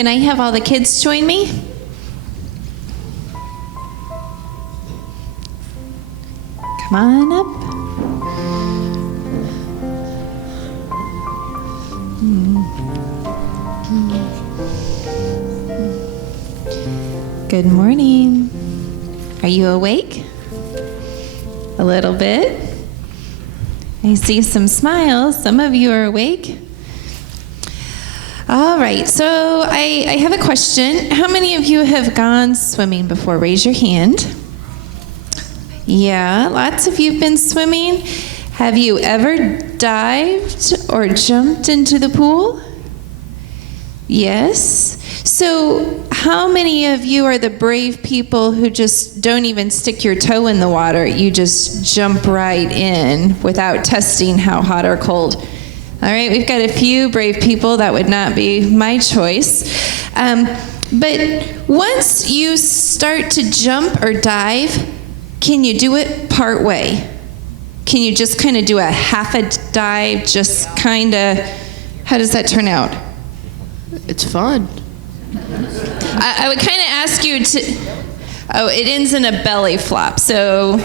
Can I have all the kids join me? Come on up. Good morning. Are you awake? A little bit? I see some smiles. Some of you are awake. All right, so I have a question. How many of you have gone swimming before? Raise your hand. Yeah, lots of you have been swimming. Have you ever dived or jumped into the pool? Yes. So how many of you are the brave people who just don't even stick your toe in the water? You just jump right in without testing how hot or cold. All right, we've got a few brave people. That would not be my choice. But once you start to jump or dive, can you do it part way? Can you just kind of do a half a dive, just kind of, how does that turn out? It's fun. I would kind of ask you to, it ends in a belly flop, so,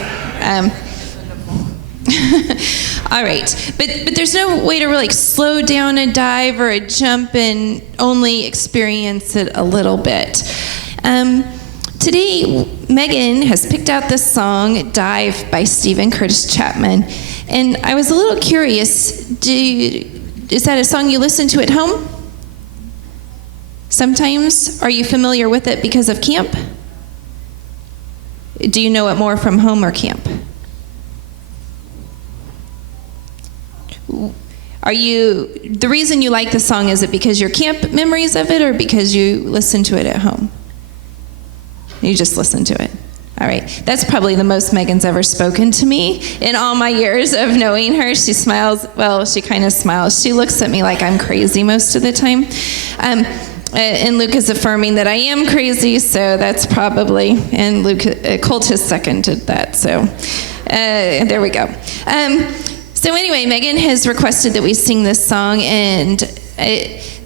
all right. But there's no way to really slow down a dive or a jump and only experience it a little bit. Today, Megan has picked out this song, Dive by Stephen Curtis Chapman, and I was a little curious, is that a song you listen to at home? Sometimes. Are you familiar with it because of camp? Do you know it more from home or camp? The reason you like the song, is it because your camp memories of it or because you listen to it at home? You just listen to it. All right. That's probably the most Megan's ever spoken to me in all my years of knowing her. She smiles. Well, she kind of smiles. She looks at me like I'm crazy most of the time. And Luke is affirming that I am crazy, so that's probably, and Colt has seconded that, so there we go. So anyway, Megan has requested that we sing this song, and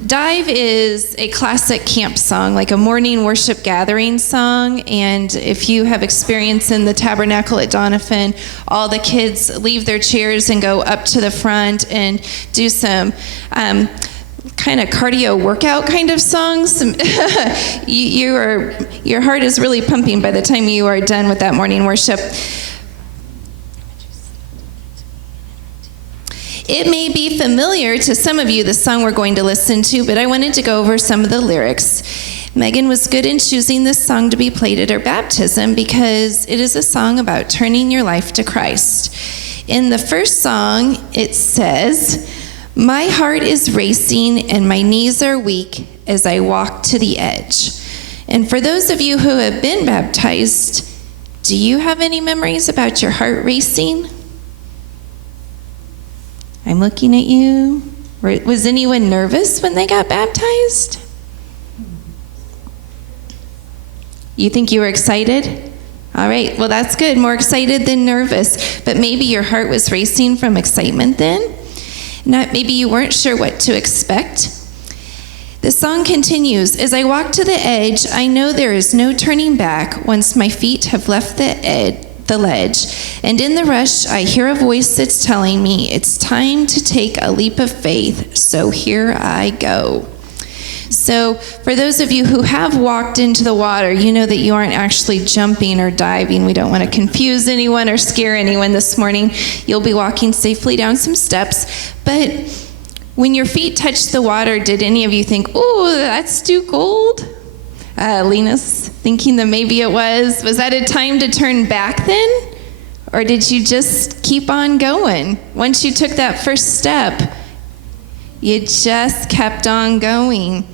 Dive is a classic camp song, like a morning worship gathering song, and if you have experience in the tabernacle at Donovan, all the kids leave their chairs and go up to the front and do some kind of cardio workout kind of songs. Your heart is really pumping by the time you are done with that morning worship. It may be familiar to some of you, the song we're going to listen to, but I wanted to go over some of the lyrics. Megan was good in choosing this song to be played at her baptism because it is a song about turning your life to Christ. In the first song, it says, "My heart is racing and my knees are weak as I walk to the edge." And for those of you who have been baptized, do you have any memories about your heart racing? I'm looking at you. Was anyone nervous when they got baptized? You think you were excited? All right, well, that's good. More excited than nervous. But maybe your heart was racing from excitement then? Maybe you weren't sure what to expect. The song continues, "As I walk to the edge, I know there is no turning back once my feet have left the ledge. And in the rush, I hear a voice that's telling me it's time to take a leap of faith, so here I go." So for those of you who have walked into the water, you know that you aren't actually jumping or diving. We don't want to confuse anyone or scare anyone this morning. You'll be walking safely down some steps. But when your feet touched the water, did any of you think, "Oh, that's too cold"? Lena's thinking that maybe it was. Was that a time to turn back then? Or did you just keep on going? Once you took that first step, you just kept on going.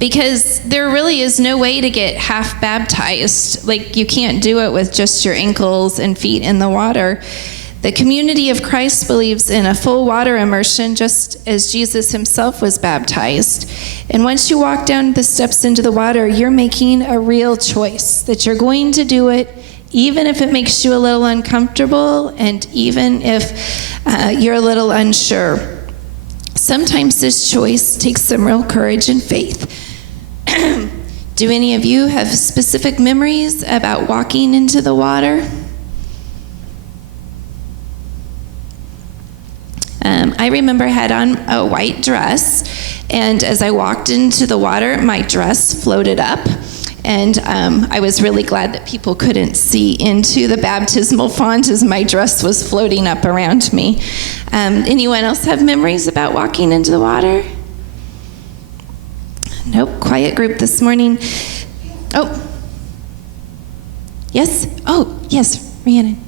Because there really is no way to get half baptized. Like, you can't do it with just your ankles and feet in the water. The community of Christ believes in a full water immersion, just as Jesus himself was baptized. And once you walk down the steps into the water, you're making a real choice that you're going to do it, even if it makes you a little uncomfortable and even if you're a little unsure. Sometimes this choice takes some real courage and faith. Do any of you have specific memories about walking into the water? I remember I had on a white dress, and as I walked into the water, my dress floated up, and I was really glad that people couldn't see into the baptismal font as my dress was floating up around me. Anyone else have memories about walking into the water? Nope, quiet group this morning. Oh, yes? Oh, yes, Rhiannon.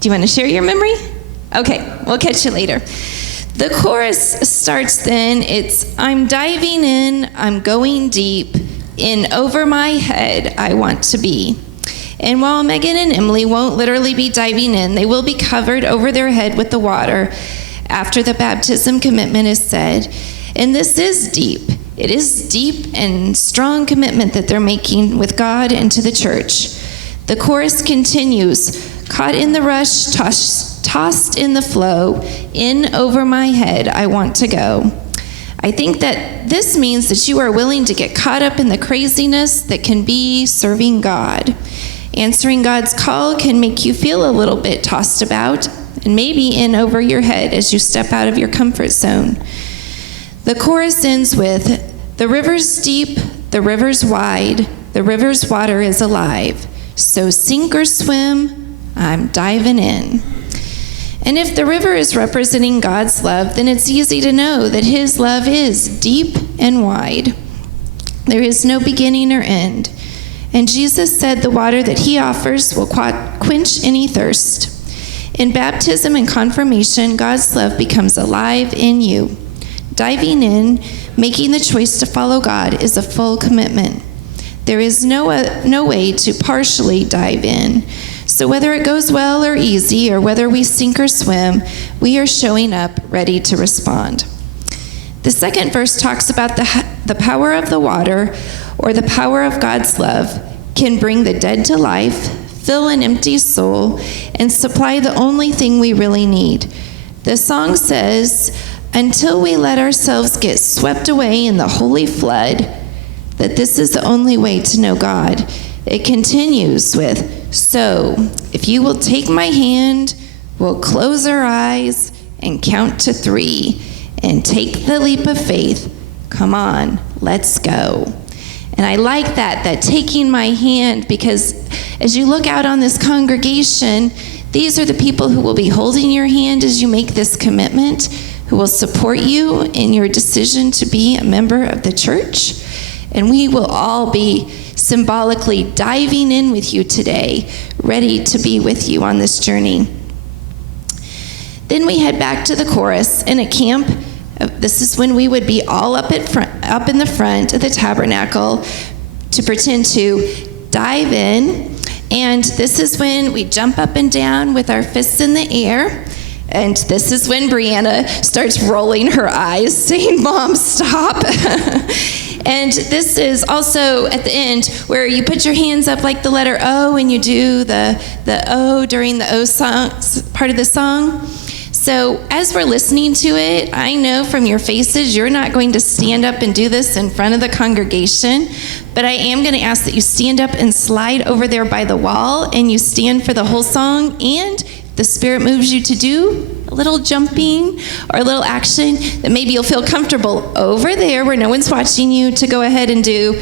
Do you want to share your memory? Okay, we'll catch you later. The chorus starts then, I'm diving in, I'm going deep, in over my head I want to be. And while Megan and Emily won't literally be diving in, they will be covered over their head with the water after the baptism commitment is said. And this is deep. It is deep and strong commitment that they're making with God and to the church. The chorus continues, caught in the rush, tossed in the flow, in over my head I want to go. I think that this means that you are willing to get caught up in the craziness that can be serving God. Answering God's call can make you feel a little bit tossed about and maybe in over your head as you step out of your comfort zone. The chorus ends with, the river's deep, the river's wide, the river's water is alive. So sink or swim, I'm diving in. And if the river is representing God's love, then it's easy to know that his love is deep and wide. There is no beginning or end. And Jesus said the water that he offers will quench any thirst. In baptism and confirmation, God's love becomes alive in you. Diving in, making the choice to follow God, is a full commitment. There is no way to partially dive in. So whether it goes well or easy, or whether we sink or swim, we are showing up ready to respond. The second verse talks about the power of the water, or the power of God's love, can bring the dead to life, fill an empty soul, and supply the only thing we really need. The song says, until we let ourselves get swept away in the holy flood, that this is the only way to know God. It continues with, so if you will take my hand, we'll close our eyes and count to 3 and take the leap of faith. Come on, let's go. And I like that taking my hand, because as you look out on this congregation, these are the people who will be holding your hand as you make this commitment, who will support you in your decision to be a member of the church. And we will all be symbolically diving in with you today, ready to be with you on this journey. Then we head back to the chorus in a camp. This is when we would be all up in the front of the tabernacle to pretend to dive in. And this is when we jump up and down with our fists in the air. And this is when Brianna starts rolling her eyes, saying, Mom, stop. And this is also at the end where you put your hands up like the letter O and you do the O during the O song, part of the song. So as we're listening to it, I know from your faces you're not going to stand up and do this in front of the congregation, but I am going to ask that you stand up and slide over there by the wall and you stand for the whole song, and the Spirit moves you to do a little jumping or a little action that maybe you'll feel comfortable over there where no one's watching you, to go ahead and do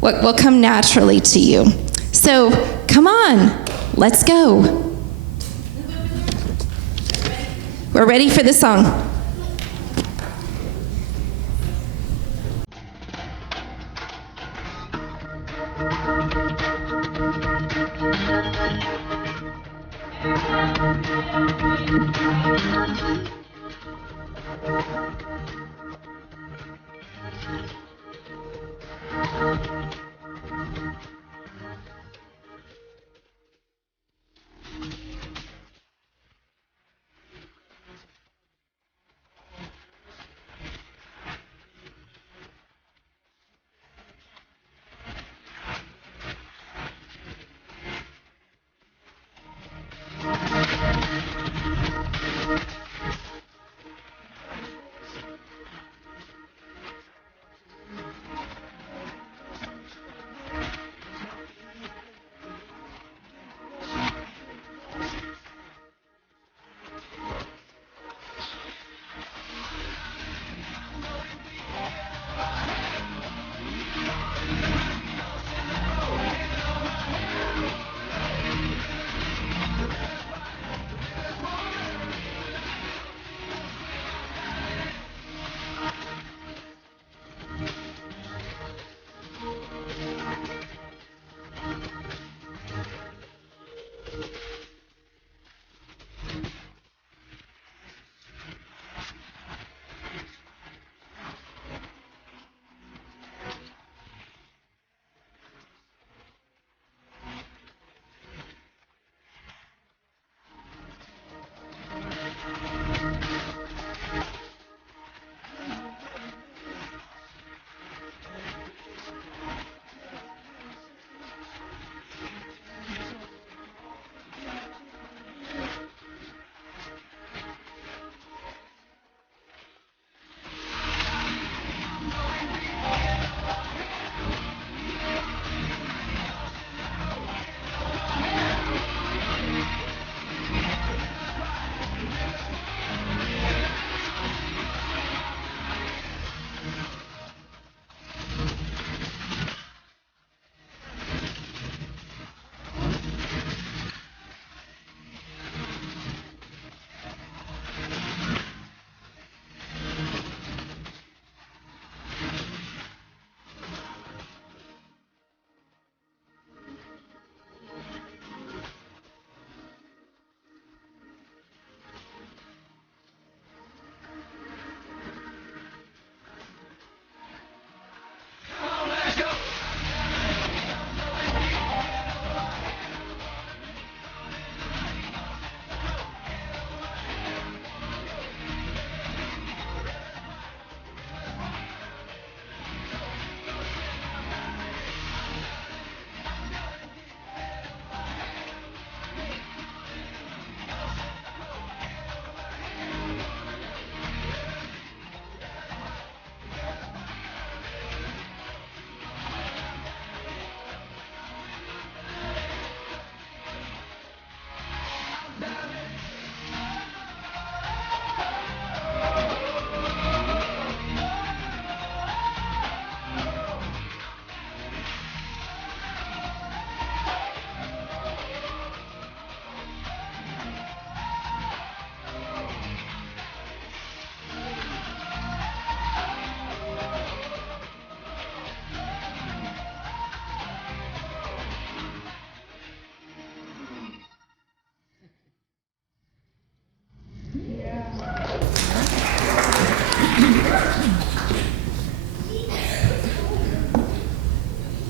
what will come naturally to you. So come on, let's go. We're ready for the song. you.